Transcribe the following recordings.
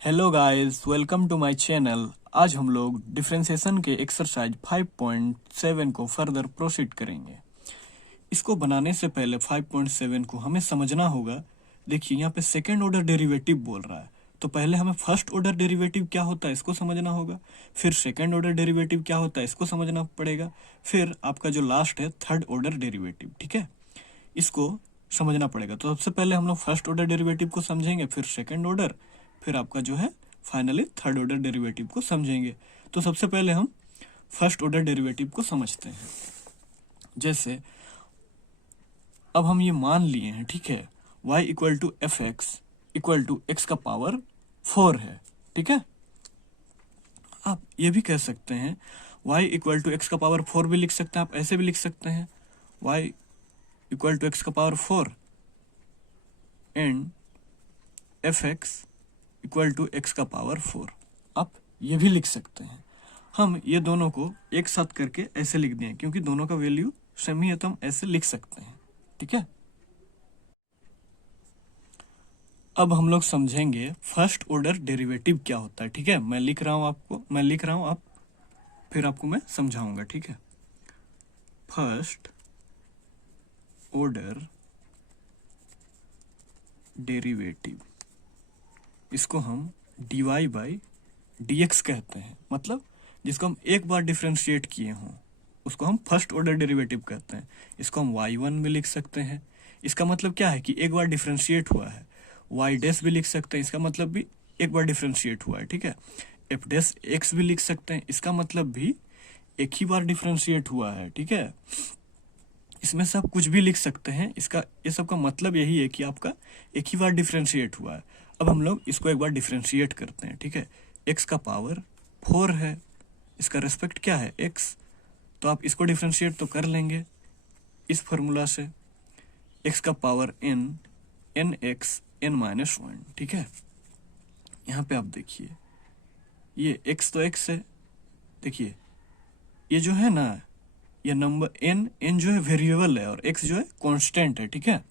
Hello guys, welcome to my channel. आज हम लोग डिफरेंशिएशन के एक्सरसाइज 5.7 को फर्दर प्रोसीड करेंगे। इसको बनाने से पहले 5.7 को हमें समझना होगा। देखिए यहाँ पे सेकेंड ऑर्डर डेरिवेटिव बोल रहा है, तो पहले हमें फर्स्ट ऑर्डर डेरिवेटिव क्या होता है इसको समझना होगा, फिर सेकेंड ऑर्डर डेरिवेटिव क्या होता है इसको समझना पड़ेगा, फिर आपका जो लास्ट है थर्ड ऑर्डर डेरिवेटिव। ठीक है, इसको समझना पड़ेगा। तो सबसे पहले हम लोग फर्स्ट ऑर्डर डेरिवेटिव को समझेंगे, फिर सेकेंड ऑर्डर, फिर आपका जो है फाइनली थर्ड ऑर्डर डेरिवेटिव को समझेंगे। तो सबसे पहले हम फर्स्ट ऑर्डर डेरिवेटिव को समझते हैं। जैसे अब हम ये मान लिए हैं, ठीक है, y equal to f x equal to x का पावर 4 है। ठीक है, आप ये भी कह सकते हैं y इक्वल टू एक्स का पावर 4 भी लिख सकते हैं, आप ऐसे भी लिख सकते हैं y इक्वल टू एक्स का power 4 and f x equal to x का पावर 4। आप ये भी लिख सकते हैं। हम ये दोनों को एक साथ करके ऐसे लिख दें, क्योंकि दोनों का वैल्यू सेम ही है तो हम ऐसे लिख सकते हैं। ठीक है, अब हम लोग समझेंगे फर्स्ट ऑर्डर डेरिवेटिव क्या होता है। ठीक है, मैं लिख रहा हूं, आप फिर आपको मैं समझाऊंगा। ठीक है, फर्स्ट ऑर्डर डेरिवेटिव, इसको हम dy बाई dx कहते हैं। मतलब जिसको हम एक बार डिफ्रेंशिएट किए हों उसको हम फर्स्ट ऑर्डर डेरिवेटिव कहते हैं। इसको हम y1 में लिख सकते हैं, इसका मतलब क्या है कि एक बार डिफ्रेंशिएट हुआ है। y डैश भी लिख सकते हैं, इसका मतलब भी एक बार डिफ्रेंशिएट हुआ है। ठीक है, f डैश x भी लिख सकते हैं, इसका मतलब भी एक ही बार डिफ्रेंशिएट हुआ है। ठीक है, इसमें सब कुछ भी लिख सकते हैं, इसका ये सब का मतलब यही है कि आपका एक ही बार डिफ्रेंशिएट हुआ है। अब हम लोग इसको एक बार डिफ्रेंशिएट करते हैं। ठीक है, x का पावर 4 है, इसका रेस्पेक्ट क्या है x, तो आप इसको डिफ्रेंशिएट तो कर लेंगे इस फॉर्मूला से, x का power n n x n minus 1। ठीक है, यहाँ पे आप देखिए ये x तो x है, देखिए ये जो है ना, ये नंबर n जो है वेरिएबल है और x जो है कांस्टेंट है। ठीक है,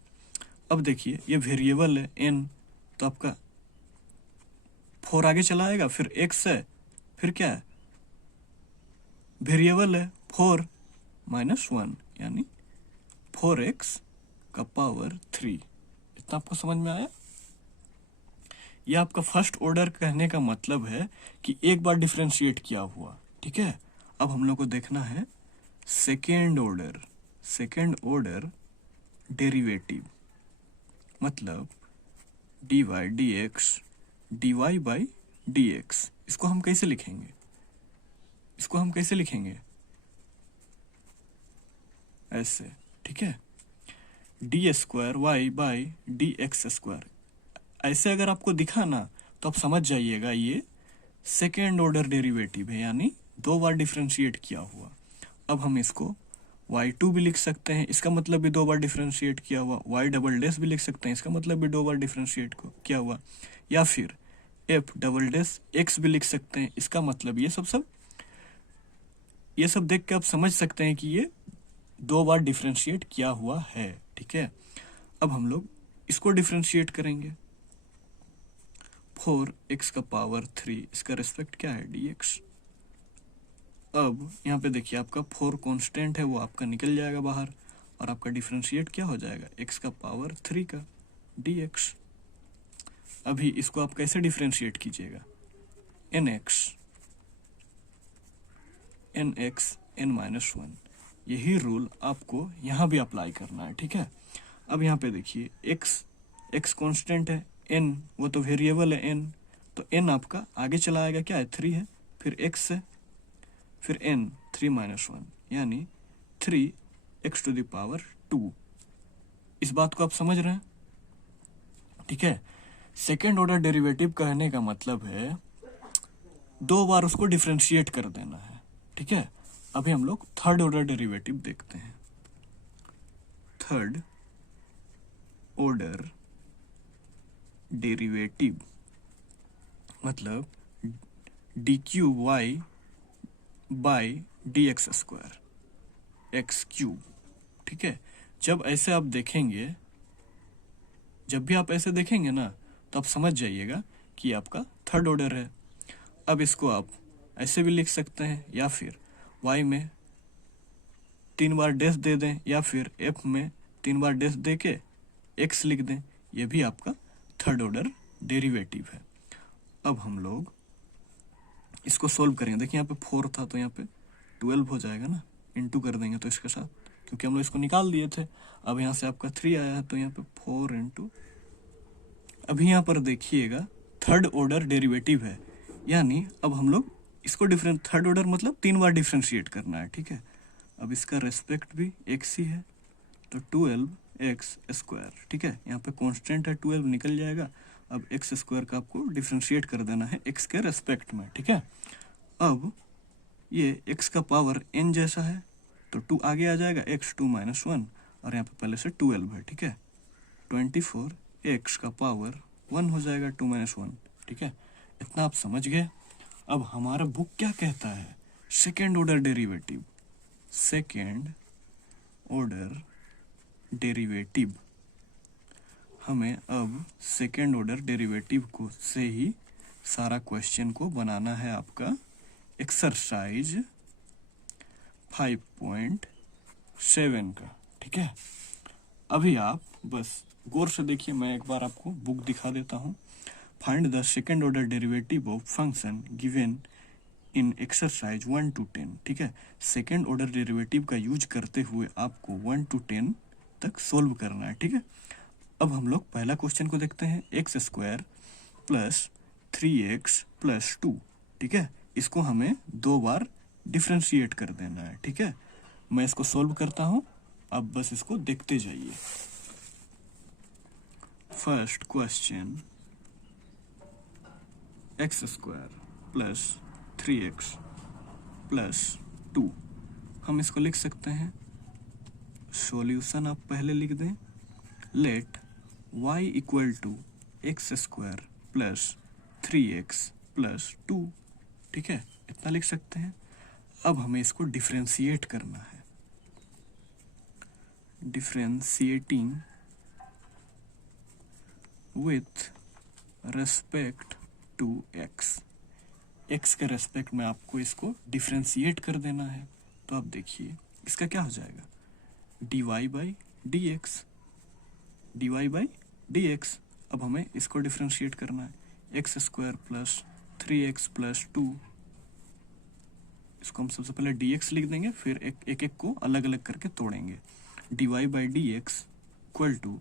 अब देखिए ये वेरिएबल है n, तो आपका 4 आगे चला आएगा, फिर x है, फिर क्या है, वेरिएबल है 4 माइनस 1 यानी 4x का पावर 3। इतना आपको समझ में आया? ये आपका फर्स्ट ऑर्डर कहने का मतलब है कि एक बार डिफरेंशिएट किया हुआ। ठीक है, अब हम लोग को देखना है सेकेंड ऑर्डर डेरिवेटिव, मतलब dy dx dy by dx। इसको हम कैसे लिखेंगे, ऐसे। ठीक है, d square y by d x square, ऐसे अगर आपको दिखा ना तो आप समझ जाइएगा ये सेकेंड ऑर्डर डेरिवेटिव है, यानी दो बार डिफरेंशिएट किया हुआ। अब हम इसको y2 भी लिख सकते हैं, इसका मतलब भी दो बार डिफरेंशिएट किया हुआ। y डबल डैश भी लिख सकते हैं, इसका मतलब भी दो बार डिफरेंशिएट किया हुआ। या फिर f डबल डैश x भी लिख सकते हैं, इसका मतलब ये सब देख के आप समझ सकते हैं कि ये दो बार डिफरेंशिएट किया हुआ है। ठीक है, अब हम लोग इसको डिफरेंशिएट करेंगे। 4x का पावर 3, इसका रेस्पेक्ट क्या है, dx। अब यहाँ पे देखिए आपका 4 कांस्टेंट है, वो आपका निकल जाएगा बाहर और आपका डिफरेंशिएट क्या हो जाएगा, x का पावर 3 का dx। अभी इसको आप कैसे डिफरेंशिएट कीजिएगा, nx n माइनस 1। यही रूल आपको यहाँ भी अप्लाई करना है। ठीक है, अब यहाँ पे देखिए x कांस्टेंट है, n वो तो वेरिएबल है n, तो n आपका आगे चला आएगा, क्या है 3 है, फिर x है, फिर n 3 माइनस 1 यानी 3x टू द पावर 2। इस बात को आप समझ रहे हैं? ठीक है, सेकेंड ऑर्डर डेरिवेटिव कहने का मतलब है दो बार उसको डिफरेंशिएट कर देना है। ठीक है, अभी हम लोग थर्ड ऑर्डर डेरिवेटिव देखते हैं। थर्ड ऑर्डर डेरिवेटिव मतलब d cube y by d x square x cube. ठीक है, जब ऐसे आप देखेंगे, जब भी आप ऐसे देखेंगे ना तो आप समझ जाइएगा कि आपका थर्ड ऑर्डर है। अब इसको आप ऐसे भी लिख सकते हैं, या फिर y में 3 बार डैश दे दें, या फिर f में 3 बार डैश दे के x लिख दें। ये भी आपका थर्ड ऑर्डर डेरिवेटिव है। अब हम लोग इसको सोल्व करेंगे। देखिए यहाँ पे 4 था तो यहाँ पे 12 हो जाएगा ना, इंटू कर देंगे तो इसके साथ, क्योंकि हम लोग इसको निकाल दिए थे। अब यहाँ से आपका 3 आया है तो यहाँ पे 4 इंटू, अभी यहाँ पर देखिएगा थर्ड ऑर्डर डेरिवेटिव है, यानी अब हम लोग इसको डिफरेंट, थर्ड ऑर्डर मतलब 3 बार डिफ्रेंशिएट करना है, ठीक है। अब इसका रेस्पेक्ट भी x ही है, तो 12x², ठीक है। यहाँ पे कांस्टेंट है 12, निकल जाएगा। अब x² का आपको डिफ्रेंशिएट कर देना है x के रेस्पेक्ट में, ठीक है। अब ये x का पावर n जैसा है तो 2 आगे आ जाएगा, x 2 - 1, और यहाँ पे पहले से 12 है, ठीक है। 24 x का पावर 1 हो जाएगा, 2 - 1, ठीक है। इतना आप समझ गए। अब हमारा बुक क्या कहता है, second order derivative, second order derivative. हमें अब सेकेंड ऑर्डर डेरिवेटिव को से ही सारा क्वेश्चन को बनाना है आपका एक्सरसाइज 5.7 का, ठीक है। अभी आप बस गौर से देखिए, मैं एक बार आपको बुक दिखा देता हूँ। Find the second order derivative of function given in exercise 1 to 10, ठीक है। सेकेंड ऑर्डर डेरिवेटिव का यूज करते हुए आपको 1 to 10 तक सोल्व करना है, ठीक है। अब हम लोग पहला क्वेश्चन को देखते हैं, x² + 3x + 2, ठीक है। इसको हमें 2 बार डिफ्रेंशिएट कर देना है, ठीक है। मैं इसको सोल्व करता हूँ, अब बस इसको देखते जाइए। फर्स्ट क्वेश्चन, x² + 3x + 2, हम इसको लिख सकते हैं। सॉल्यूशन आप पहले लिख दें, लेट y = x² + 3x + 2, ठीक है। इतना लिख सकते हैं। अब हमें इसको डिफ्रेंशिएट करना है। Differentiating with respect to x, x के रेस्पेक्ट में आपको इसको डिफ्रेंशिएट कर देना है। तो आप देखिए इसका क्या हो जाएगा, dy/dx, dy/dx। अब हमें इसको डिफ्रेंशिएट करना है, x² + 3x + 2, इसको हम सबसे पहले dx लिख देंगे, फिर एक एक को अलग अलग करके तोड़ेंगे। dy/dx =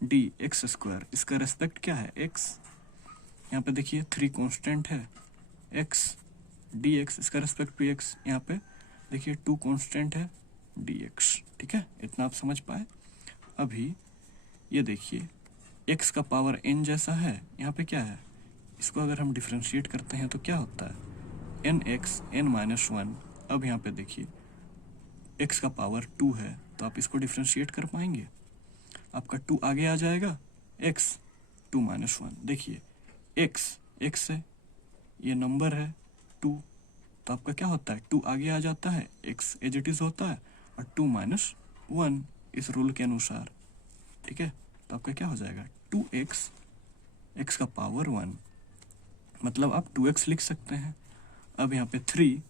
dx², इसका रेस्पेक्ट क्या है, x। यहाँ पे देखिए 3 कांस्टेंट है, x dx, इसका रेस्पेक्ट भी x। यहाँ पे देखिए 2 कांस्टेंट है, dx, ठीक है। इतना आप समझ पाए। अभी ये देखिए x का पावर n जैसा है, यहाँ पे क्या है, इसको अगर हम डिफ्रेंशिएट करते हैं तो क्या होता है, nx n - 1। अब यहाँ पे देखिए x का पावर 2 है, तो आप इसको डिफ्रेंशिएट कर पाएंगे, आपका 2 आगे आ जाएगा, x 2 - 1। देखिए x है, ये नंबर है 2, तो आपका क्या होता है, 2 आगे आ जाता है, x एज इट इज होता है, और 2 - 1 इस रूल के अनुसार, ठीक है। तो आपका क्या हो जाएगा, 2x, x का पावर 1, मतलब आप 2x लिख सकते हैं। अब यहाँ पे 3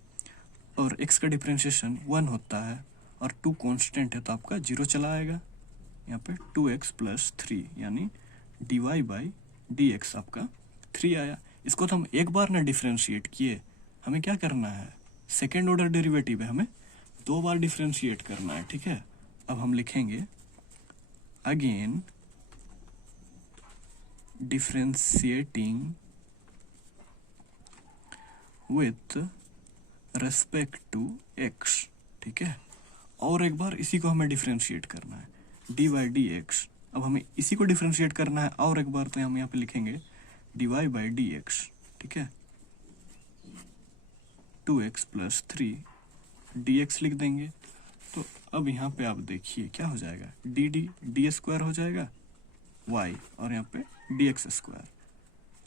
और x का डिफ्रेंशिएशन 1 होता है, और 2 कांस्टेंट है तो आपका 0 चला आएगा। यहाँ पे 2x + 3, यानी dy/dx आपका 3 आया। इसको तो हम एक बार ना डिफ्रेंशिएट किए, हमें क्या करना है, सेकेंड ऑर्डर डेरिवेटिव है, हमें 2 बार डिफ्रेंशिएट करना है, ठीक है। अब हम लिखेंगे again differentiating with respect to x, ठीक है। और एक बार इसी को हमें डिफ्रेंशिएट करना है, dy/dx। अब हमें इसी को डिफ्रेंशिएट करना है और एक बार, तो हम यहाँ पे लिखेंगे dy/dx, ठीक है। 2x + 3 dx लिख देंगे। तो अब यहाँ पे आप देखिए क्या हो जाएगा, d² हो जाएगा y, और यहाँ पे dx²।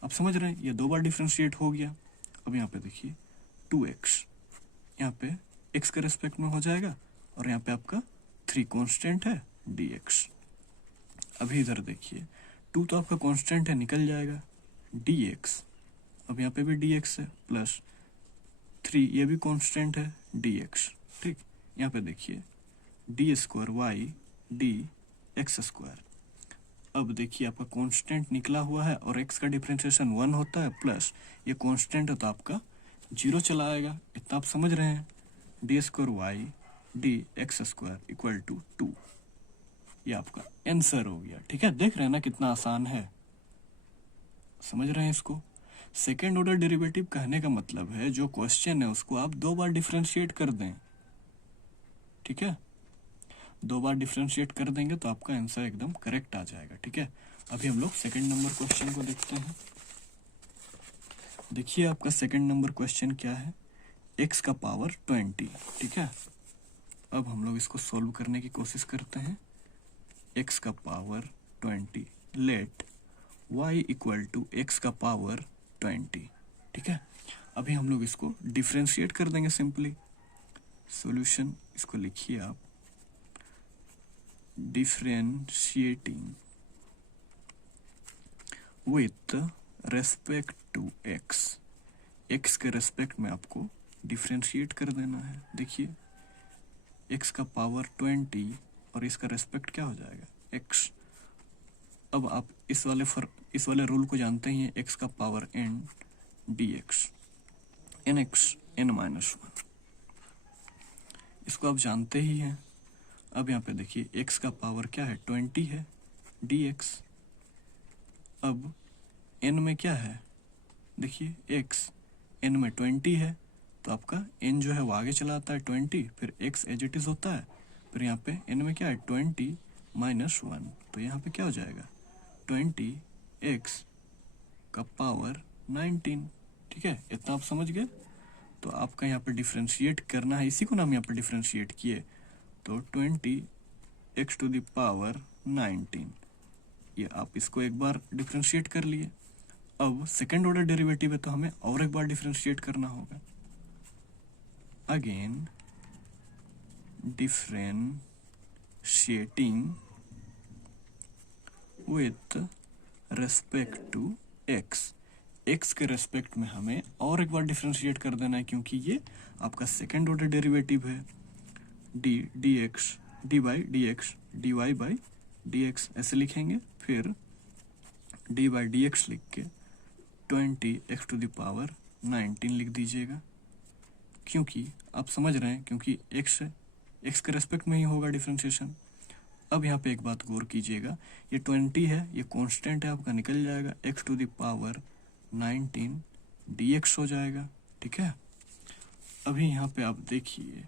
आप समझ रहे हैं, ये 2 बार डिफ्रेंशिएट हो गया। अब यहाँ पे देखिए 2x, यहाँ पे x के रेस्पेक्ट में हो जाएगा, और यहाँ पे आपका 3 कांस्टेंट है, dx। अभी इधर देखिए 2 तो आपका कांस्टेंट है, निकल जाएगा, dx, अब यहाँ पे भी dx है, प्लस 3 ये भी कांस्टेंट है dx। ठीक, यहाँ पे देखिए d square y d x square. अब देखिए आपका कांस्टेंट निकला हुआ है और x का डिफरेंशिएशन 1 होता है, प्लस ये कांस्टेंट है तो आपका 0 चला आएगा। इतना आप समझ रहे हैं। D square y d x square equal to 2, ये आपका आंसर हो गया। ठीक है, देख रहे हैं ना कितना आसान है, समझ रहे हैं इसको। सेकेंड ऑर्डर डेरिवेटिव कहने का मतलब है जो क्वेश्चन है उसको आप 2 बार डिफरेंशिएट कर दें। ठीक है, 2 बार डिफरेंशिएट कर देंगे तो आपका आंसर एकदम करेक्ट आ जाएगा। ठीक है, अभी हम लोग सेकेंड नंबर क्वेश्चन को देखते हैं। देखिए आपका सेकेंड नंबर क्वेश्चन क्या है, x का पावर 20। ठीक है, अब हम लोग इसको सॉल्व करने की कोशिश करते हैं। x का power 20 let y equal to x का पावर 20। ठीक है, अभी हम लोग इसको डिफरेंशिएट कर देंगे सिंपली। सॉल्यूशन इसको लिखिए आप, differentiating with respect to x, x के रेस्पेक्ट में आपको डिफरेंशिएट कर देना है। देखिए x का पावर 20 और इसका रेस्पेक्ट क्या हो जाएगा x। अब आप इस वाले रूल को जानते ही हैं, x का power n dx nx n-1, इसको आप जानते ही हैं। अब यहाँ पे देखिए x का पावर क्या है 20 है dx। अब n में क्या है, देखिए x n में 20 है तो आपका n जो है वो आगे चला आता है 20, फिर x एज इट इज होता है, फिर यहाँ पे n में क्या है 20 माइनस 1, तो यहाँ पे क्या हो जाएगा 20x का पावर 19। ठीक है, इतना आप समझ गए। तो आपका यहाँ पे डिफरेंशिएट करना है, इसी को ना हम यहाँ पे डिफरेंशिएट किए, तो 20x टू द पावर 19, ये आप इसको एक बार डिफरेंशिएट कर लिए। अब सेकेंड ऑर्डर डेरिवेटिव है तो हमें और एक बार डिफरेंशिएट करना होगा। Again differentiating with respect to x, x के रेस्पेक्ट में हमें और एक बार डिफरेंशिएट कर देना है क्योंकि ये आपका सेकेंड ऑर्डर डेरिवेटिव है। D d x d by d x d y by d x ऐसे लिखेंगे, फिर डी बाई डी एक्स लिख के 20x टू द पावर 19 लिख दीजिएगा, क्योंकि आप समझ रहे हैं क्योंकि x के रेस्पेक्ट में ही होगा डिफरेंशिएशन। अब यहाँ पे एक बात गौर कीजिएगा, ये 20 है, ये कांस्टेंट है, आपका निकल जाएगा x to the power 19 dx हो जाएगा। ठीक है, अभी यहाँ पे आप देखिए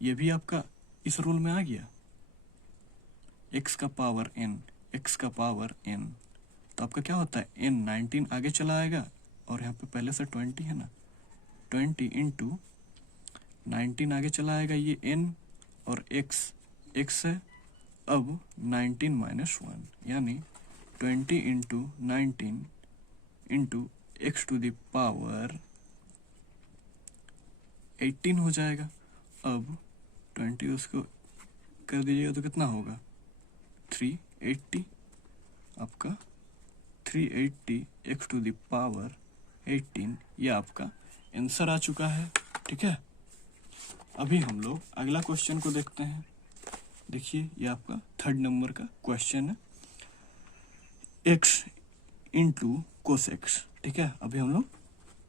ये भी आपका इस रूल में आ गया, x का पावर n, तो आपका क्या होता है n 19 आगे चला आएगा और यहाँ पे पहले से 20 है ना, 20 इंटू 19 आगे चला आएगा, ये n और x है। अब 19 माइनस 1 यानी 20 into 19 into x to the power 18 हो जाएगा। अब 20 उसको कर दीजिएगा तो कितना होगा 380, आपका 380 एक्स टू द पावर 18, ये आपका आंसर आ चुका है। ठीक है, अभी हम लोग अगला क्वेश्चन को देखते हैं। देखिए ये आपका थर्ड नंबर का क्वेश्चन है, x इंटू कोस एक्स। ठीक है, अभी हम लोग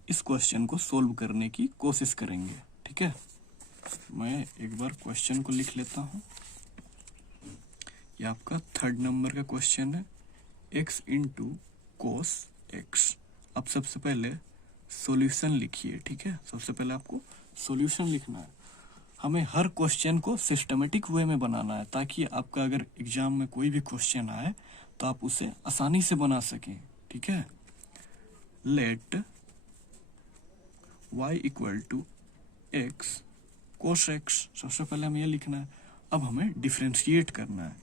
इस क्वेश्चन को सोल्व करने की कोशिश करेंगे। ठीक है, मैं एक बार क्वेश्चन को लिख लेता हूँ। ये आपका थर्ड नंबर का क्वेश्चन है, x इंटू कोस एक्स। अब सबसे पहले सॉल्यूशन लिखिए। ठीक है, सबसे पहले आपको सॉल्यूशन लिखना है। हमें हर क्वेश्चन को सिस्टमेटिक वे में बनाना है ताकि आपका अगर एग्जाम में कोई भी क्वेश्चन आए तो आप उसे आसानी से बना सकें। ठीक है, let y equal to x cos x, सबसे पहले हमें ये लिखना है। अब हमें डिफरेंशिएट करना है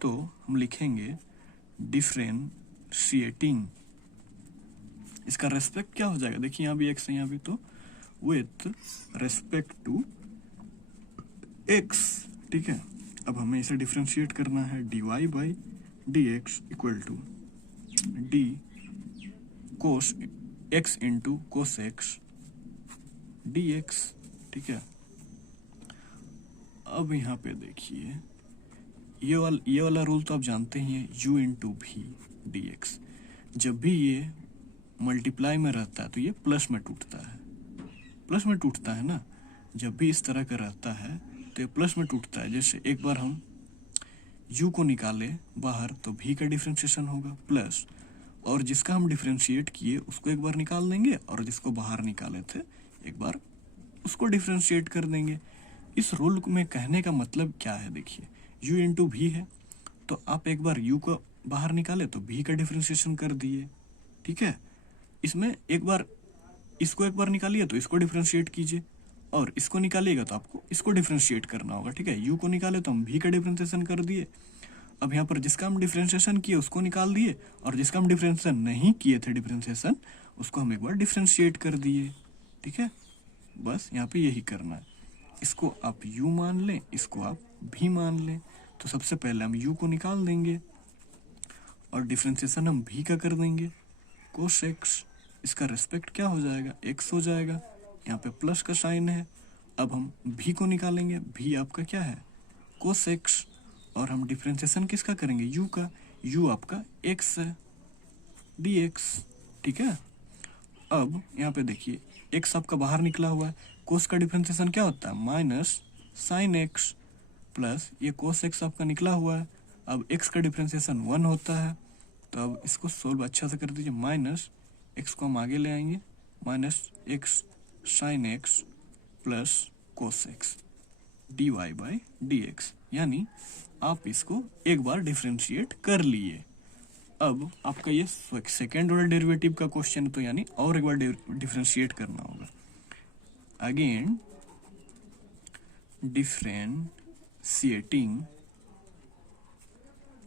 तो हम लिखेंगे डिफरेंशिएटिंग, इसका रेस्पेक्ट क्या हो जाएगा, देखिए यहाँ भी x है यहाँ भी, तो विथ रेस्पेक्ट टू x। ठीक है, अब हमें इसे डिफरेंशिएट करना है, dy by d x equal to d cos x into cos x d x. ठीक है, अब यहाँ पे देखिए ये वाला रूल तो आप जानते ही हैं, u इंटू भी डी एक्स। जब भी ये मल्टीप्लाई में रहता है तो ये प्लस में टूटता है, प्लस में टूटता है ना। जब भी इस तरह का रहता है तो ये प्लस में टूटता है। जैसे एक बार हम u को निकाले बाहर तो v का डिफ्रेंशिएशन होगा प्लस, और जिसका हम डिफ्रेंशिएट किए उसको एक बार निकाल देंगे, और जिसको बाहर निकाले थे एक बार उसको डिफ्रेंशिएट कर देंगे। इस रूल में कहने का मतलब क्या है, देखिए u इंटू भी है तो आप एक बार u को बाहर निकाले तो v का डिफ्रेंशिएशन कर दिए। ठीक है, इसमें एक बार इसको एक बार निकालिए तो इसको डिफ्रेंशिएट कीजिए, और इसको निकालिएगा तो आपको इसको डिफ्रेंशिएट करना होगा। ठीक है, u को निकाले तो हम v का डिफ्रेंशिएशन कर दिए। अब यहाँ पर जिसका हम डिफ्रेंशिएशन किए उसको निकाल दिए, और जिसका हम डिफ्रेंशिएशन नहीं किए थे डिफ्रेंशिएशन उसको हम एक बार डिफ्रेंशिएट कर दिए। ठीक है, बस यहाँ पे यही करना है। इसको आप u मान लें, इसको आप v मान लें। तो सबसे पहले हम u को निकाल देंगे और डिफ्रेंशिएशन हम v का कर देंगे, कोस एक्स। इसका रेस्पेक्ट क्या हो जाएगा, x हो जाएगा। यहाँ पे प्लस का साइन है। अब हम v को निकालेंगे, v आपका क्या है, कोस एक्स, और हम डिफ्रेंशिएशन किसका करेंगे, u का। u आपका x है, dx। ठीक है, अब यहाँ पे देखिए x आपका बाहर निकला हुआ है, कोस का डिफ्रेंशिएशन क्या होता है, माइनस साइन एक्स, प्लस ये कोस एक्स आपका निकला हुआ है। अब x का डिफ्रेंशिएशन 1 होता है, तो अब इसको सोल्व अच्छा से कर दीजिए। माइनस एक्स को हम आगे ले आएंगे, minus x sine x plus cos x d y by d x, यानी आप इसको एक बार डिफ्रेंशिएट कर लिए। अब आपका ये सेकेंड ऑर्डर डेरिवेटिव का क्वेश्चन है, तो यानी और एक बार डिफ्रेंशिएट करना होगा। Again differentiating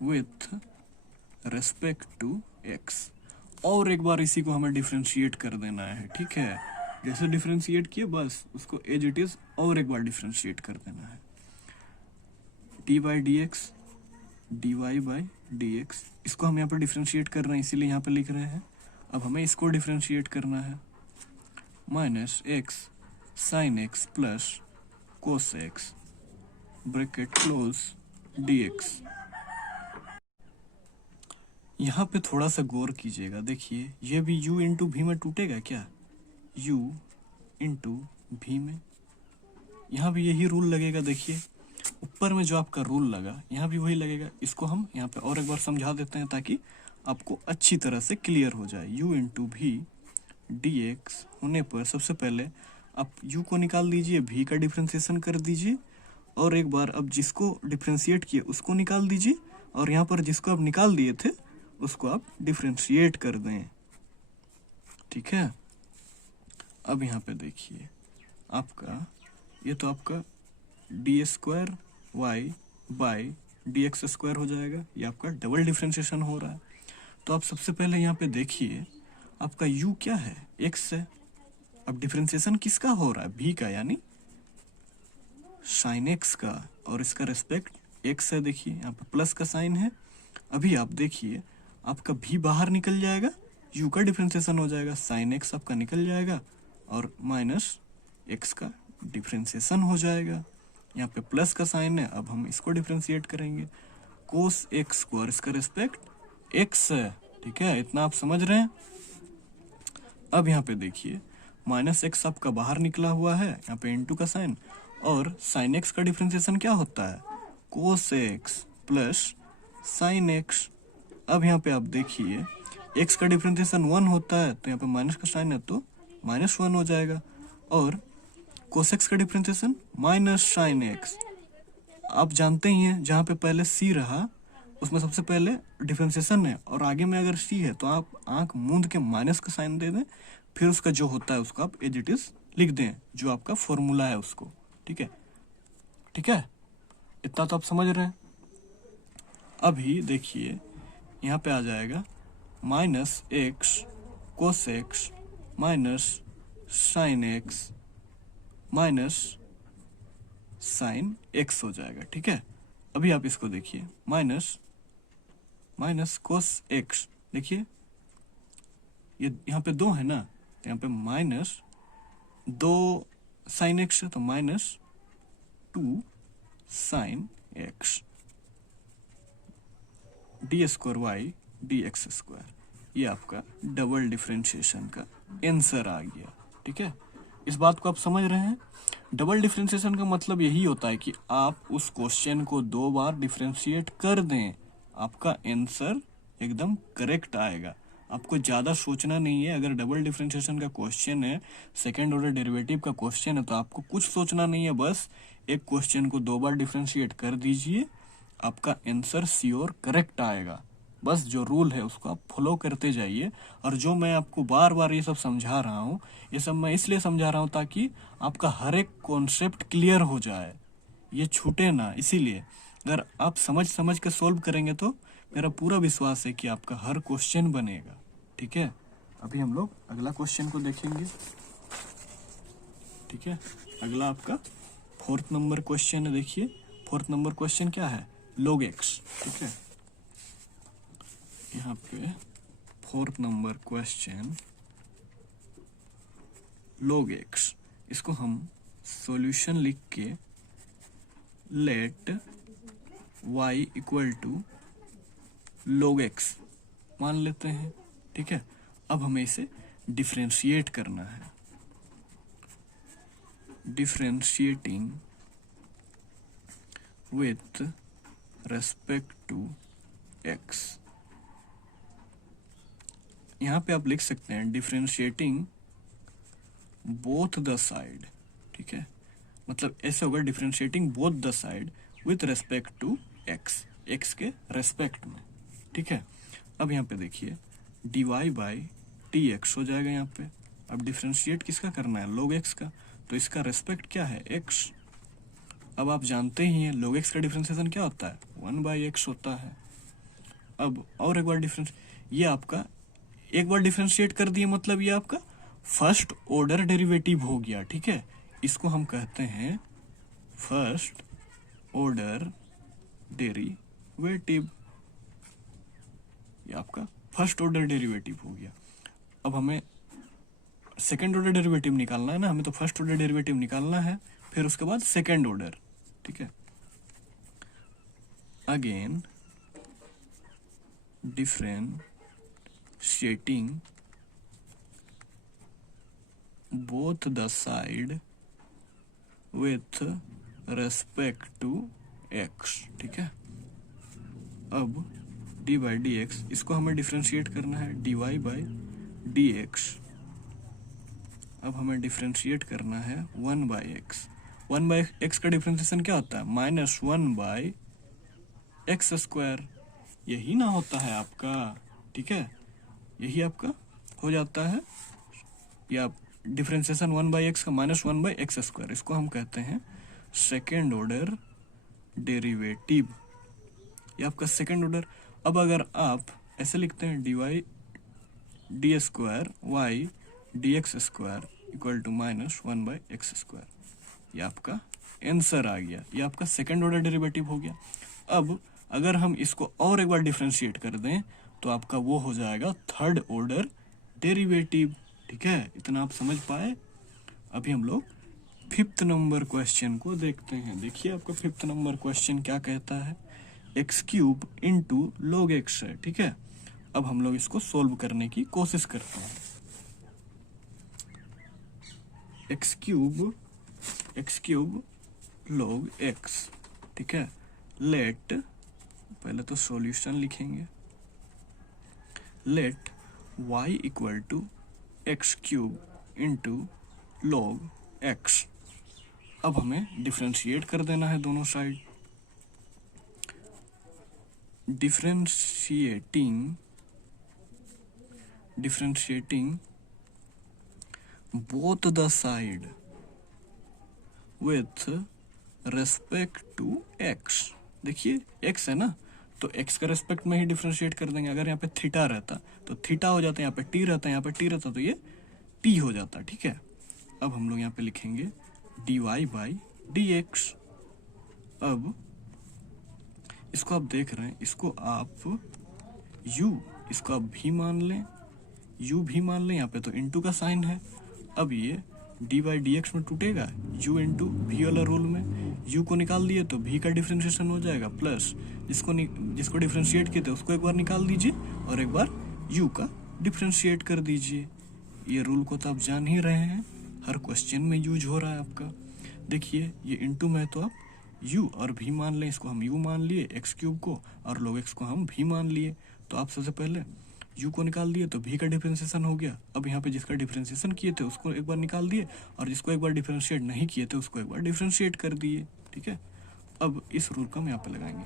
with respect to x, और एक बार इसी को हमें डिफ्रेंशिएट कर देना है। ठीक है, जैसे डिफ्रेंशिएट किए बस उसको एज इट इज और एक बार डिफ्रेंशिएट कर देना है। D by d x d y by d x, इसको हम यहाँ पर डिफ्रेंशिएट कर रहे हैं इसीलिए यहाँ पे लिख रहे हैं। अब हमें इसको डिफ्रेंशिएट करना है, minus x sine x plus cos x bracket close D x. यहाँ पे थोड़ा सा गौर कीजिएगा, देखिए ये भी u इंटू भी में टूटेगा क्या, u इंटू भी में, यहाँ भी यही रूल लगेगा। देखिए ऊपर में जो आपका रूल लगा यहाँ भी वही लगेगा। इसको हम यहाँ पे और एक बार समझा देते हैं ताकि आपको अच्छी तरह से क्लियर हो जाए। u इंटू भी डी एक्स होने पर सबसे पहले आप u को निकाल दीजिए, v का डिफ्रेंशिएशन कर दीजिए, और एक बार अब जिसको डिफ्रेंशिएट किए उसको निकाल दीजिए, और यहाँ पर जिसको आप निकाल दिए थे उसको आप डिफ्रेंशिएट कर दें। ठीक है, अब यहाँ पे देखिए आपका ये तो आपका d square y by d x square हो जाएगा, ये आपका डबल डिफ्रेंशिएशन हो रहा है। तो आप सबसे पहले यहाँ पे देखिए आपका u क्या है, x है। अब डिफ्रेंशिएशन किसका हो रहा है, v का, यानी साइन x का, और इसका रेस्पेक्ट x है। देखिए यहाँ पे प्लस का साइन है। अभी आप देखिए आपका v बाहर निकल जाएगा, u का डिफ्रेंशिएशन हो जाएगा, साइन x आपका निकल जाएगा और माइनस x का डिफ्रेंशिएशन हो जाएगा। यहाँ पे प्लस का साइन है, अब हम इसको डिफ्रेंशिएट करेंगे, कोस एक्स स्क्वायर, इसका रेस्पेक्ट x है। ठीक है, इतना आप समझ रहे हैं। अब यहाँ पे देखिए माइनस एक्स आपका बाहर निकला हुआ है, यहाँ पे इंटू का साइन, और साइन एक्स का डिफ्रेंशिएशन क्या होता है, cos x plus sine x. अब यहाँ पे आप देखिए एक्स का डिफ्रेंशिएशन 1 होता है, तो यहाँ पे माइनस का साइन है तो माइनस 1 हो जाएगा, और कोस एक्स का डिफ्रेंशिएशन माइनस साइन एक्स। आप जानते ही हैं जहाँ पे पहले सी रहा उसमें सबसे पहले डिफ्रेंशिएशन है, और आगे में अगर सी है तो आप आंख मूंद के माइनस का साइन दे दें, फिर उसका जो होता है उसको आप एज इट इज लिख दें, जो आपका फॉर्मूला है उसको। ठीक है, ठीक है, इतना तो आप समझ रहे हैं। अभी देखिए यहाँ पे आ जाएगा minus x cos x minus sine x minus sine x हो जाएगा। ठीक है, अभी आप इसको देखिए माइनस माइनस कोस एक्स, देखिए ये यहाँ पे 2 है ना, तो यहाँ पे माइनस 2 साइन एक्स है, तो minus 2 sine x d square y d x square, ये आपका डबल डिफरेंशिएशन का आंसर आ गया। ठीक है, इस बात को आप समझ रहे हैं। डबल डिफरेंशिएशन का मतलब यही होता है कि आप उस क्वेश्चन को 2 बार डिफरेंशिएट कर दें, आपका आंसर एकदम करेक्ट आएगा। आपको ज़्यादा सोचना नहीं है। अगर डबल डिफरेंशिएशन का क्वेश्चन है, सेकेंड ऑर्डर डेरिवेटिव का क्वेश्चन है, तो आपको कुछ सोचना नहीं है, बस एक क्वेश्चन को 2 बार डिफरेंशिएट कर दीजिए, आपका आंसर श्योर करेक्ट आएगा। बस जो रूल है उसको आप फॉलो करते जाइए। और जो मैं आपको बार बार ये सब समझा रहा हूँ, ये सब मैं इसलिए समझा रहा हूँ ताकि आपका हर एक कॉन्सेप्ट क्लियर हो जाए, ये छूटे ना। इसीलिए अगर आप समझ समझ के सोल्व करेंगे तो मेरा पूरा विश्वास है कि आपका हर क्वेश्चन बनेगा। ठीक है, अभी हम लोग अगला क्वेश्चन को देखेंगे। ठीक है, अगला आपका 4th नंबर क्वेश्चन है। देखिए 4th नंबर क्वेश्चन क्या है, log x। ठीक है, यहाँ पे 4th number question log x, इसको हम सॉल्यूशन लिख के let y equal to log x मान लेते हैं। ठीक है, अब हमें इसे डिफरेंशिएट करना है। Differentiating with respect to x, यहाँ पे आप लिख सकते हैं डिफरेंशिएटिंग बोथ द साइड। ठीक है, मतलब ऐसे होगा differentiating both the side with respect to x, x के रेस्पेक्ट में। ठीक है, अब यहाँ पे देखिए dy बाई टी एक्स हो जाएगा यहाँ पे। अब डिफरेंशिएट किसका करना है, log x का, तो इसका रेस्पेक्ट क्या है, x। अब आप जानते ही हैं log x का डिफरेंशिएशन क्या होता है, 1/x होता है। अब और एक बार डिफरेंस, ये आपका एक बार डिफरेंशिएट कर दिए, मतलब ये आपका फर्स्ट ऑर्डर डेरिवेटिव हो गया। ठीक है, इसको हम कहते हैं फर्स्ट ऑर्डर डेरिवेटिव, ये आपका फर्स्ट ऑर्डर डेरिवेटिव हो गया। अब हमें सेकेंड ऑर्डर डेरिवेटिव निकालना है ना, हमें तो फर्स्ट ऑर्डर डेरिवेटिव निकालना है, फिर उसके बाद सेकेंड ऑर्डर। ठीक है, again differentiating both the side with respect to x। ठीक है, अब dy बाई डी एक्स, इसको हमें डिफ्रेंशिएट करना है, dy बाई डी एक्स। अब हमें डिफ्रेंशिएट करना है 1/x। 1/x का डिफ्रेंशिएशन क्या होता है, -1/x स्क्वायर, यही ना होता है आपका। ठीक है, यही आपका हो जाता है, या डिफरेंशिएशन 1/x का -1/x स्क्वायर, इसको हम कहते हैं सेकेंड ऑर्डर डेरिवेटिव, ये आपका सेकेंड ऑर्डर। अब अगर आप ऐसे लिखते हैं dy d square y d x square equal to -1/x square, ये आपका आंसर आ गया, ये आपका सेकेंड ऑर्डर डेरिवेटिव हो गया। अब अगर हम इसको और एक बार डिफरेंशिएट कर दें तो आपका वो हो जाएगा थर्ड ऑर्डर डेरिवेटिव। ठीक है, इतना आप समझ पाए। अभी हम लोग 5th नंबर क्वेश्चन को देखते हैं। देखिए आपका 5th नंबर क्वेश्चन क्या कहता है, x³ इंटू log x है। ठीक है, अब हम लोग इसको सोल्व करने की कोशिश करते हैं। x³ log x। ठीक है, लेट, पहले तो सॉल्यूशन लिखेंगे, let y equal to x³ into log x। अब हमें डिफरेंशिएट कर देना है दोनों side. Differentiating both the side with respect to x। देखिए x है ना, तो x का रेस्पेक्ट में ही डिफरेंशिएट कर देंगे। अगर यहाँ पे थीटा रहता तो थीटा हो जाता, यहाँ पे t रहता, यहाँ पे t रहता तो ये t हो जाता। ठीक है, अब हम लोग यहाँ पे लिखेंगे dy बाई डी एक्स। अब इसको आप देख रहे हैं, इसको आप u, इसको आप v मान लें, u भी मान लें, यहाँ पे तो इंटू का साइन है। अब ये डी बाई डी एक्स में टूटेगा u इंटू भी वाला रूल में, u को निकाल दिए तो v का डिफ्रेंशिएशन हो जाएगा, प्लस जिसको डिफ्रेंशिएट किए थे उसको एक बार निकाल दीजिए और एक बार u का डिफ्रेंशिएट कर दीजिए। ये रूल को तो आप जान ही रहे हैं, हर क्वेश्चन में यूज हो रहा है आपका। देखिए ये इंटू में तो आप u और v मान लें, इसको हम u मान लिए एक्स क्यूब को, और log x को हम v मान लिए। तो आप सबसे पहले u को निकाल दिए तो v का डिफरेंशिएशन हो गया। अब यहाँ पे जिसका डिफरेंशिएशन किए थे उसको एक बार निकाल दिए, और जिसको एक बार डिफरेंशिएट नहीं किए थे उसको एक बार डिफरेंशिएट कर दिए। ठीक है, अब इस रूल का हम यहाँ पे लगाएंगे।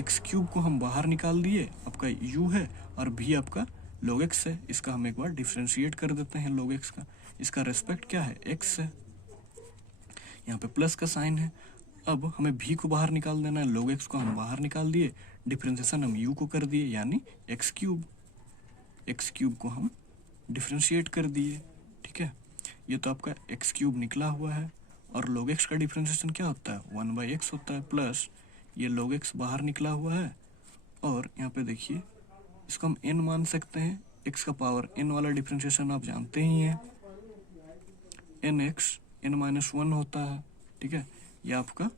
एक्स क्यूब को हम बाहर निकाल दिए, आपका u है, और v आपका log x है। इसका हम एक बार डिफरेंशिएट कर देते हैं log x का। इसका रेस्पेक्ट क्या है, x है, यहाँ पे प्लस का साइन है। अब हमें v को बाहर निकाल देना है, log x को हम बाहर निकाल दिए, डिफरेंशिएशन हम u को कर दिए यानी एक्स क्यूब को हम डिफरेंशिएट कर दिए। ठीक है, ये तो आपका एक्स क्यूब निकला हुआ है, और log x का डिफरेंशिएशन क्या होता है, 1/x होता है, प्लस ये log x बाहर निकला हुआ है, और यहाँ पे देखिए इसको हम n मान सकते हैं। x का पावर n वाला डिफरेंशिएशन आप जानते ही हैं, nx n-1 होता है। ठीक है, ये आपका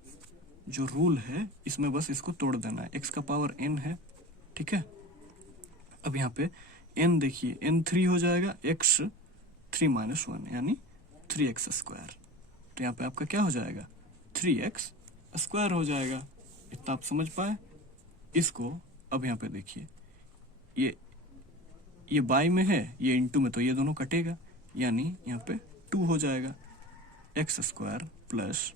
जो रूल है इसमें बस इसको तोड़ देना है, x का पावर n है। ठीक है, अब यहाँ पे n देखिए n 3 हो जाएगा, x 3-1 यानी 3x²। तो यहाँ पे आपका क्या हो जाएगा, 3x² हो जाएगा। इतना आप समझ पाए इसको। अब यहाँ पे देखिए ये बाई में है, ये इंटू में, तो ये दोनों कटेगा, यानी यहाँ पे 2 हो जाएगा, x² प्लस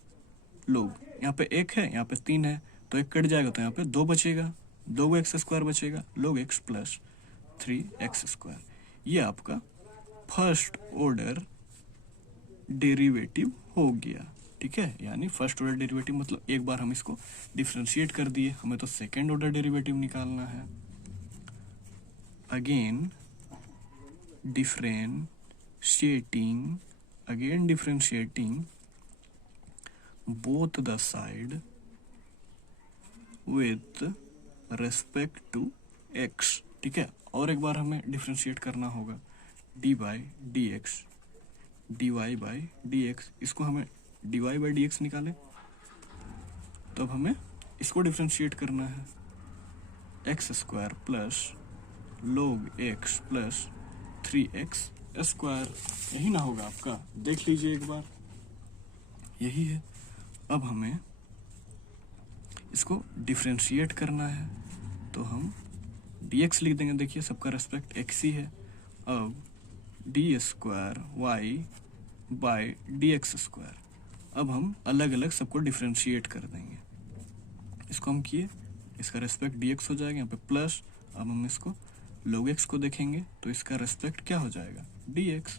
लोग, यहाँ पे 1 है, यहाँ पे 3 है, तो 1 कट जाएगा, तो यहाँ पे 2 बचेगा, 2 x² बचेगा, log x प्लस 3x²। ये आपका फर्स्ट ऑर्डर डेरिवेटिव हो गया। ठीक है, यानी फर्स्ट ऑर्डर डेरिवेटिव मतलब एक बार हम इसको डिफरेंशिएट कर दिए, हमें तो सेकेंड ऑर्डर डेरिवेटिव निकालना है। Again differentiating both the side with respect to x। ठीक है, और एक बार हमें डिफरेंशिएट करना होगा, dy by dx। इसको हमें dy by dx निकाले, तब हमें इसको डिफरेंशिएट करना है, x² plus log x plus 3x²। यही ना होगा आपका, देख लीजिए एक बार, यही है। अब हमें इसको डिफरेंशिएट करना है, तो हम dx लिख देंगे, देखिए सबका रेस्पेक्ट x ही है। अब d² y by dx²। अब हम अलग अलग सबको डिफरेंशिएट कर देंगे। इसको हम किए, इसका रेस्पेक्ट dx हो जाएगा, यहाँ पे प्लस। अब हम इसको log x को देखेंगे तो इसका रेस्पेक्ट क्या हो जाएगा, dx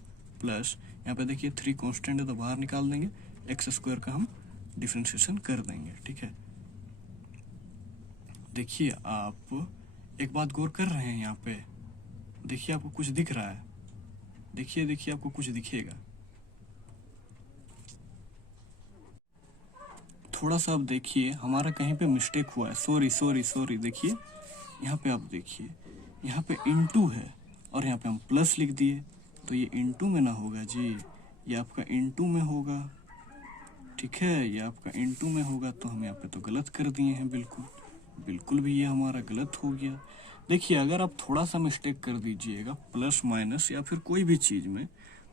प्लस, यहाँ पे देखिए 3 कांस्टेंट है तो बाहर निकाल देंगे, x² का हम डिफरेंशिएशन कर देंगे। ठीक है, देखिए आप एक बात गौर कर रहे हैं, यहाँ पे देखिए आपको कुछ दिख रहा है, देखिए आपको कुछ दिखेगा, थोड़ा सा आप देखिए हमारा कहीं पे मिस्टेक हुआ है, सॉरी। देखिए यहाँ पे आप देखिए, यहाँ पे इंटू है और यहाँ पे हम प्लस लिख दिए, तो ये इंटू में ना होगा जी, ये आपका इंटू में होगा। ठीक है, ये आपका इंटू में होगा, तो हम यहाँ पे तो गलत कर दिए हैं, बिल्कुल भी ये हमारा गलत हो गया। देखिए अगर आप थोड़ा सा मिस्टेक कर दीजिएगा प्लस माइनस या फिर कोई भी चीज़ में,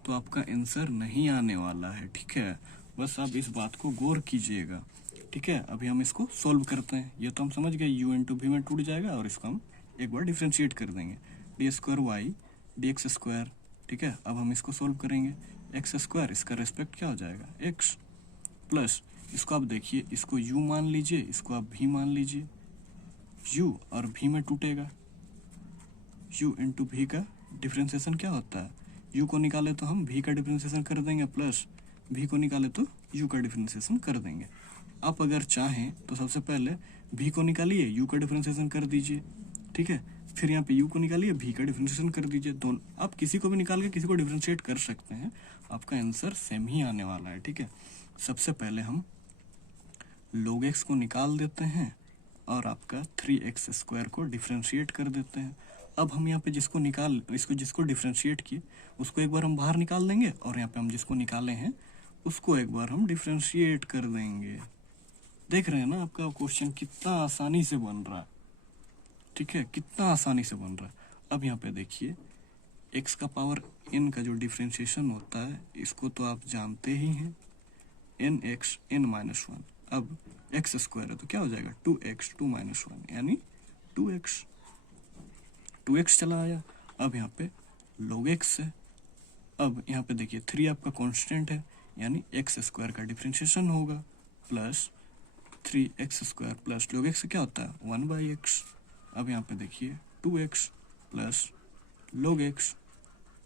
तो आपका आंसर नहीं आने वाला है। ठीक है, बस आप इस बात को गौर कीजिएगा। ठीक है, अभी हम इसको सॉल्व करते हैं। ये तो हम समझ गए, u इंटू v में टूट जाएगा, और इसको हम एक बार डिफ्रेंशिएट कर देंगे, d² y dx²। ठीक है, अब हम इसको सॉल्व करेंगे, x², इसका रेस्पेक्ट क्या हो जाएगा, x प्लस, इसको आप देखिए, इसको u मान लीजिए, इसको आप v मान लीजिए, u और v में टूटेगा, u इंटू v का डिफ्रेंशिएशन क्या होता है, u को निकाले तो हम v का डिफ्रेंशिएशन कर देंगे, प्लस v को निकाले तो u का डिफ्रेंशिएशन कर देंगे। आप अगर चाहें तो सबसे पहले v को निकालिए, u का डिफ्रेंशिएशन कर दीजिए। ठीक है, फिर यहाँ पे u को निकालिए, v का डिफ्रेंशिएशन कर दीजिए। दोनों आप किसी को भी निकाल के किसी को डिफ्रेंशिएट कर सकते हैं, आपका आंसर सेम ही आने वाला है। ठीक है, सबसे पहले हम log x को निकाल देते हैं और आपका 3x² को डिफ्रेंशिएट कर देते हैं, अब हम यहाँ पे जिसको डिफ्रेंशिएट किए उसको एक बार हम बाहर निकाल देंगे, और यहाँ पे हम जिसको निकाले हैं उसको एक बार हम डिफ्रेंशिएट कर देंगे। देख रहे हैं ना आपका क्वेश्चन कितना आसानी से बन रहा है, ठीक है, कितना आसानी से बन रहा है। अब यहाँ पे देखिए x का पावर n का जो डिफ्रेंशिएशन होता है इसको तो आप जानते ही हैं, nx n-1। अब x स्क्वायर है तो क्या हो जाएगा 2x 2-1 यानी 2x। 2x चला आया। अब यहाँ पे log x है। अब यहाँ पे देखिए 3 आपका कांस्टेंट है यानी x स्क्वायर का डिफ्रेंशिएशन होगा plus 3x square plus log x क्या होता है 1/x। अब यहाँ पे देखिए 2x plus log x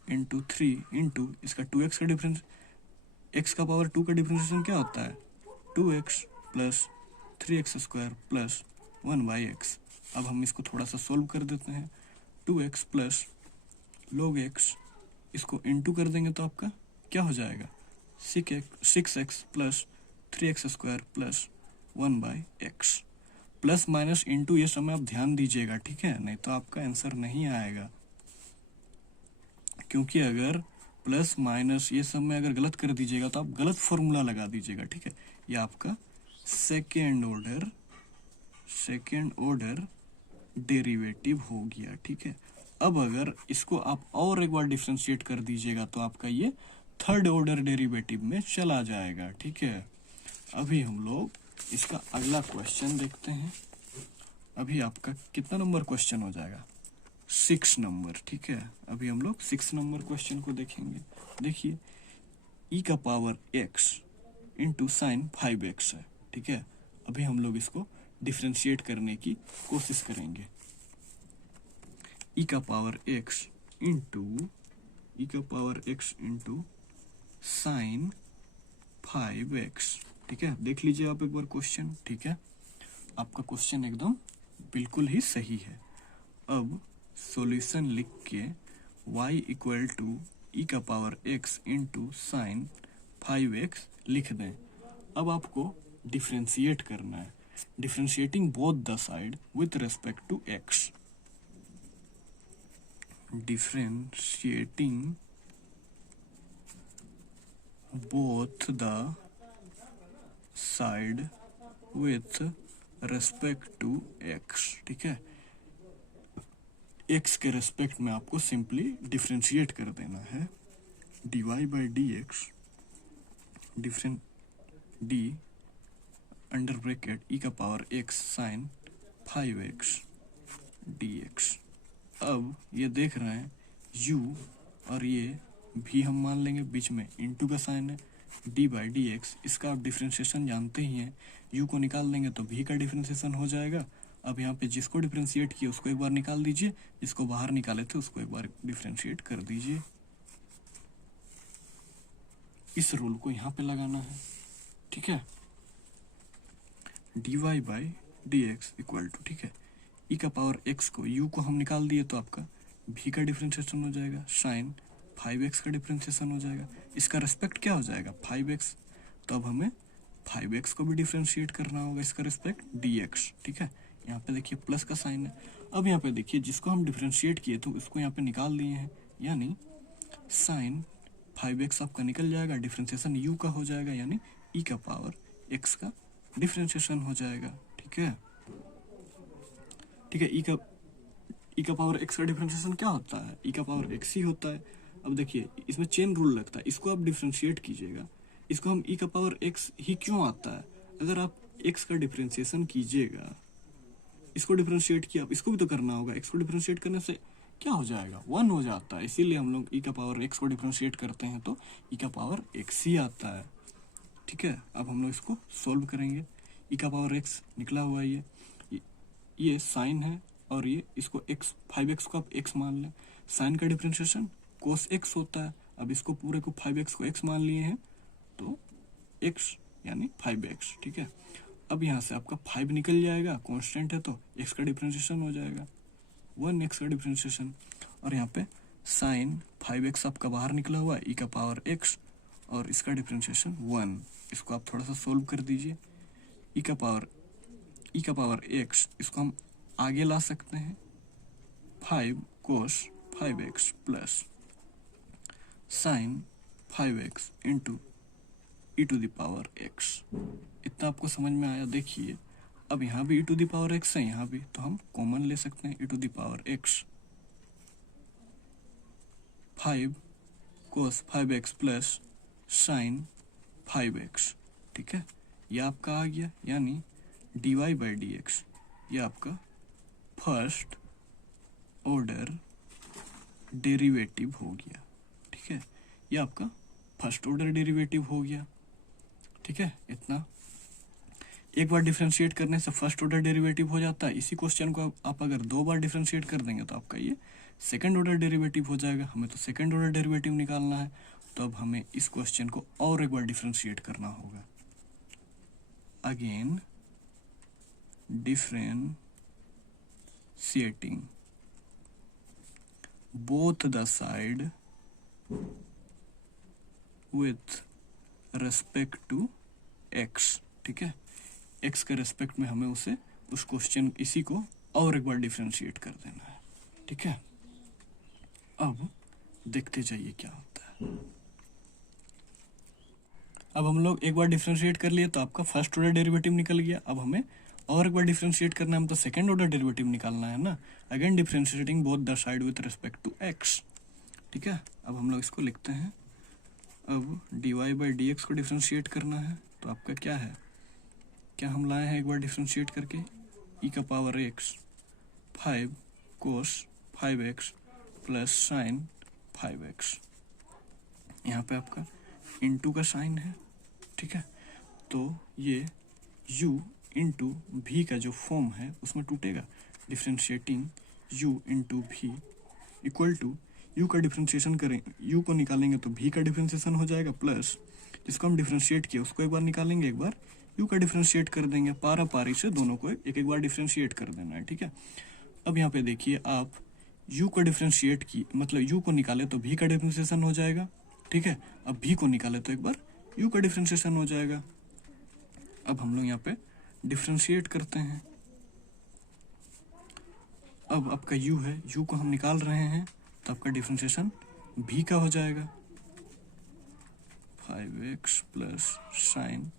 into 3 into इसका 2x का डिफरेंस, x का पावर 2 का डिफ्रेंशिएशन क्या होता है 2x plus 3x square plus 1/x। अब हम इसको थोड़ा सा सोल्व कर देते हैं। 2x प्लस log x इसको इंटू कर देंगे तो आपका क्या हो जाएगा 6x plus 3x square plus 1/x। Plus minus into ये समय आप ध्यान दीजिएगा, ठीक है, नहीं तो आपका आंसर नहीं आएगा। क्योंकि अगर प्लस माइनस ये सब में अगर गलत कर दीजिएगा तो आप गलत फॉर्मूला लगा दीजिएगा, ठीक है। ये आपका सेकेंड ऑर्डर डेरिवेटिव हो गया, ठीक है। अब अगर इसको आप और एक बार डिफरेंशिएट कर दीजिएगा तो आपका ये थर्ड ऑर्डर डेरिवेटिव में चला जाएगा, ठीक है। अभी हम लोग इसका अगला क्वेश्चन देखते हैं। अभी आपका कितना नंबर क्वेश्चन हो जाएगा 6 नंबर, ठीक है। अभी हम लोग 6 नंबर क्वेश्चन को देखेंगे। देखिए e का power x into sine 5x है, ठीक है। अभी हम लोग इसको डिफ्रेंशिएट करने की कोशिश करेंगे। e का power x into sine 5x, ठीक है। देख लीजिए आप एक बार क्वेश्चन, ठीक है। आपका क्वेश्चन एकदम बिल्कुल ही सही है। अब सॉल्यूशन लिख के y इक्वल टू ई का power x into sine 5x लिख दें। अब आपको डिफ्रेंशिएट करना है, differentiating both the side with respect to x। Differentiating both the side with respect to x, ठीक है। x के रेस्पेक्ट में आपको सिंपली डिफ्रेंशिएट कर देना है। dy by d x different D under bracket E का power x sign 5x dx। अब ये देख रहे हैं u और ये भी हम मान लेंगे, बीच में इंटू का साइन है, डी बाई डी एक्स। इसका आप डिफ्रेंशिएशन जानते ही हैं, u को निकाल देंगे तो v का डिफ्रेंशिएशन हो जाएगा। अब यहाँ पे जिसको डिफ्रेंशिएट किया उसको एक बार निकाल दीजिए, जिसको बाहर निकाले थे उसको एक बार डिफ्रेंशिएट कर दीजिए। इस रूल को यहाँ पे लगाना है, ठीक है। dy by d x equal to, ठीक है, e का पावर x को u को हम निकाल दिए तो आपका v का डिफ्रेंशिएशन हो जाएगा, साइन 5x का डिफ्रेंशिएशन हो जाएगा। इसका रेस्पेक्ट क्या हो जाएगा 5x, तो अब हमें 5x को भी डिफ्रेंशिएट करना होगा इसका रेस्पेक्ट dx, ठीक है। यहाँ पे देखिए प्लस का साइन है। अब यहाँ पे देखिए जिसको हम डिफ्रेंशिएट किए तो उसको यहाँ पे निकाल दिए हैं, यानी साइन 5x आपका निकल जाएगा, डिफ्रेंशिएशन u का हो जाएगा, यानी e का पावर x का डिफ्रेंशिएशन हो जाएगा, ठीक है। ठीक है, ई का पावर x का डिफ्रेंशिएशन क्या होता है, ई का पावर x ही होता है। अब देखिए इसमें चेन रूल लगता है, इसको आप डिफ्रेंशिएट कीजिएगा, इसको हम ई का पावर x ही क्यों आता है, अगर आप x का डिफ्रेंशिएशन कीजिएगा, इसको डिफ्रेंशिएट किया, अब इसको भी तो करना होगा, x को डिफ्रेंशिएट करने से क्या हो जाएगा 1 हो जाता है, इसीलिए हम लोग ई का पावर x को डिफ्रेंशिएट करते हैं तो ई का पावर x ही आता है, ठीक है। अब हम लोग इसको सोल्व करेंगे। ई का पावर x निकला हुआ है, ये साइन है और ये इसको x 5x को आप x मान लें, साइन का डिफ्रेंशिएशन cos x होता है। अब इसको पूरे को 5x को x मान लिए हैं तो x यानी 5x, ठीक है। अब यहाँ से आपका 5 निकल जाएगा, कांस्टेंट है तो x का डिफ्रेंशिएशन हो जाएगा 1x का डिफ्रेंशिएशन, और यहाँ पे साइन 5x आपका बाहर निकला हुआ है, ई का पावर x और इसका डिफ्रेंशिएशन 1। इसको आप थोड़ा सा सोल्व कर दीजिए। ई का पावर x इसको हम आगे ला सकते हैं, 5 cos 5x plus sine 5x into e to the power x। इतना आपको समझ में आया? देखिए अब यहाँ भी ई टू द पावर x है, यहाँ भी, तो हम कॉमन ले सकते हैं E to the power x। 5 cos 5x plus sine 5x, ठीक है, ये आपका आ गया, यानी dy बाई डी एक्स, ये आपका फर्स्ट ऑर्डर डेरिवेटिव हो गया, ठीक है, ये आपका फर्स्ट ऑर्डर डेरिवेटिव हो गया, ठीक है। इतना एक बार डिफरेंशिएट करने से फर्स्ट ऑर्डर डेरिवेटिव हो जाता है। इसी क्वेश्चन को आप अगर 2 बार डिफरेंशिएट कर देंगे तो आपका ये सेकंड ऑर्डर डेरिवेटिव हो जाएगा। हमें तो सेकंड ऑर्डर डेरिवेटिव निकालना है, तो अब हमें इस क्वेश्चन को और एक बार डिफरेंशिएट करना होगा। Again differentiating both the side with respect to x, ठीक है, x के रेस्पेक्ट में हमें उसे उस क्वेश्चन इसी को और एक बार डिफरेंशिएट कर देना है, ठीक है। अब देखते जाइए क्या होता है। अब हम लोग एक बार डिफरेंशिएट कर लिए तो आपका फर्स्ट ऑर्डर डेरिवेटिव निकल गया। अब हमें और एक बार डिफरेंशिएट करना है, हम तो सेकंड ऑर्डर डेरिवेटिव निकालना है ना। Again differentiating both the side with respect to x, ठीक है। अब हम लोग इसको लिखते हैं, अब dy बाई डी एक्स को डिफरेंशिएट करना है, तो आपका क्या है, क्या हम लाए हैं एक बार डिफरेंशिएट करके, e का power x 5 cos 5x plus sine 5x, यहाँ पे आपका इंटू का साइन है, ठीक है, तो ये u इंटू भी का जो फॉर्म है उसमें टूटेगा। डिफरेंशिएटिंग u इंटू भी इक्वल टू u का डिफरेंशिएशन करें, u को निकालेंगे तो भी का डिफरेंशिएशन हो जाएगा, प्लस जिसको हम डिफरेंशिएट किया उसको एक बार निकालेंगे, एक बार u का डिफरेंशिएट कर देंगे, पारा पारी से दोनों को एक एक बार डिफरेंशिएट कर देना है, ठीक है। अब यहाँ पे देखिए आप u को डिफरेंशिएट की मतलब u को निकाले तो भी का डिफरेंशिएशन हो जाएगा, ठीक है। अब भी को निकाले तो एक बार u का डिफरेंशिएशन हो जाएगा। अब हम लोग यहाँ पे डिफरेंशिएट करते हैं। अब आपका u है, u को हम निकाल रहे हैं तो आपका डिफरेंशिएशन भी का हो जाएगा, 5x plus sine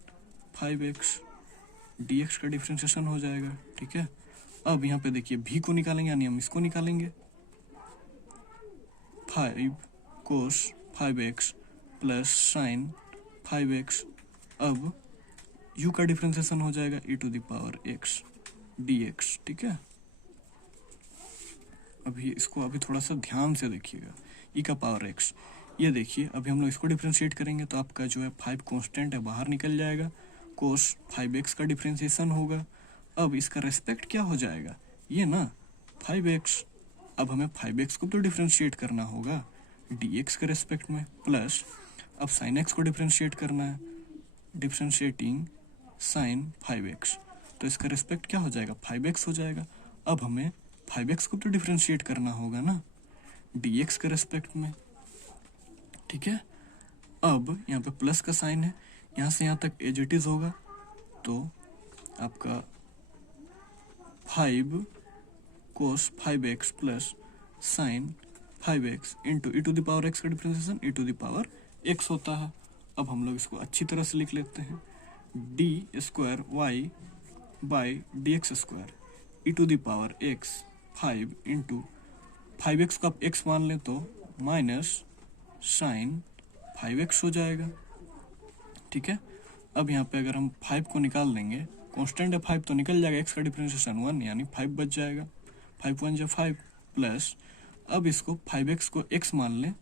5x dx का डिफरेंशिएशन हो जाएगा, ठीक है। अब यहाँ पे देखिए भी को निकालेंगे, यानी हम इसको निकालेंगे, 5 cos 5x plus sine 5x। अब u का डिफरेंशिएशन हो जाएगा e to the power x dx, ठीक है। अभी इसको अभी थोड़ा सा ध्यान से देखिएगा, e का पावर x, ये देखिए अभी हम लोग इसको डिफरेंशिएट करेंगे तो आपका जो है 5 कांस्टेंट है बाहर निकल जाएगा, कोस 5x का डिफरेंशिएशन होगा। अब इसका रेस्पेक्ट क्या हो जाएगा, ये ना 5x। अब हमें 5x को तो डिफरेंशिएट करना होगा dx के रेस्पेक्ट में, प्लस अब sin x को डिफरेंशिएट करना है, डिफरेंशिएटिंग साइन 5x, तो इसका रेस्पेक्ट क्या हो जाएगा, 5x हो जाएगा। अब हमें 5x को तो डिफरेंशिएट करना होगा ना dx के रेस्पेक्ट में, ठीक है। अब यहाँ पे प्लस का साइन है, यहाँ से यहाँ तक एज इट इज होगा, तो आपका 5 cos 5x plus sine 5x into e to the power x का differentiation e to the power x होता है। अब हम लोग इसको अच्छी तरह से लिख लेते हैं, d square y by d x square e to the power x 5 into 5x को आप x मान लें तो माइनस साइन 5x हो जाएगा, ठीक है। अब यहाँ पे अगर हम 5 को निकाल देंगे, कांस्टेंट है 5 तो निकल जाएगा, x का डिफरेंशिएशन 1 यानी 5 बच जाएगा, 5 1 जा 5 प्लस, अब इसको 5x को x मान लें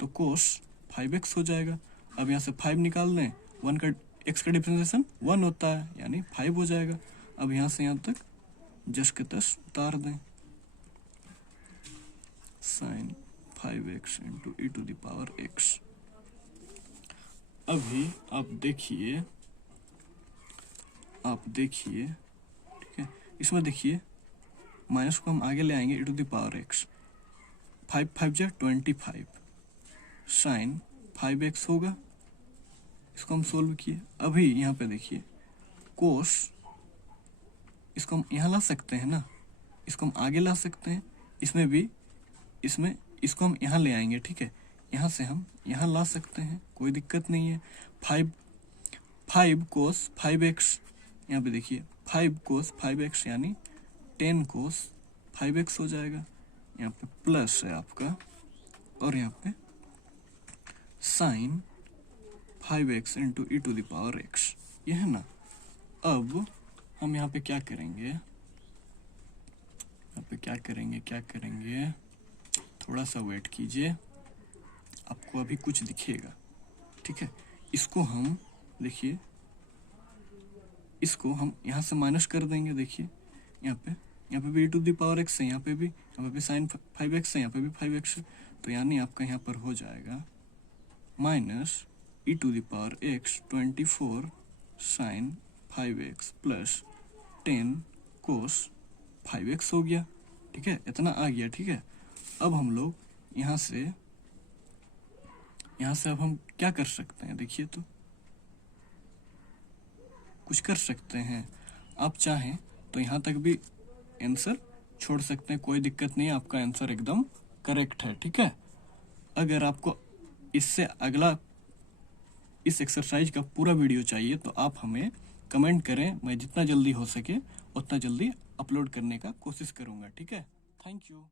तो कोस 5x हो जाएगा। अब यहाँ से 5 निकाल दें, 1 का x का डिफरेंशिएशन 1 होता है यानी 5 हो जाएगा। अब यहाँ से यहाँ तक जस के तस उतार दें, sine 5x into e to the power x। अभी आप देखिए ठीक है, इसमें देखिए माइनस को हम आगे ले आएंगे ई टू द पावर x, 5 5 जा 25 साइन 5x होगा, इसको हम सोल्व किए। अभी यहाँ पे देखिए कोस, इसको हम यहाँ ला सकते हैं ना, इसको हम आगे ला सकते हैं, इसमें भी इसमें इसको हम यहाँ ले आएंगे, ठीक है। यहाँ से हम यहाँ ला सकते हैं, कोई दिक्कत नहीं है। 5 कोस 5x, यहाँ पे देखिए 5 कोस 5x यानी 10 कोस 5x हो जाएगा। यहाँ पे प्लस है आपका, और यहाँ पे sine 5x into e to the power x, ये है ना। अब हम यहाँ पे क्या करेंगे, क्या करेंगे, थोड़ा सा वेट कीजिए, आपको अभी कुछ दिखेगा, ठीक है। इसको हम देखिए, इसको हम यहाँ से माइनस कर देंगे। देखिए यहाँ पे भी e to the power x है, यहाँ पे भी साइन 5x है, यहाँ पे भी 5x है। तो यानी आपका यहाँ पर हो जाएगा minus e to the power x 24 sine 5x plus 10 cos 5x हो गया, ठीक है। इतना आ गया, ठीक है। अब हम लोग यहाँ से अब हम क्या कर सकते हैं, देखिए तो कुछ कर सकते हैं। आप चाहें तो यहाँ तक भी आंसर छोड़ सकते हैं, कोई दिक्कत नहीं है, आपका आंसर एकदम करेक्ट है, ठीक है। अगर आपको इससे अगला इस एक्सरसाइज का पूरा वीडियो चाहिए तो आप हमें कमेंट करें, मैं जितना जल्दी हो सके उतना जल्दी अपलोड करने का कोशिश करूँगा, ठीक है। Thank you.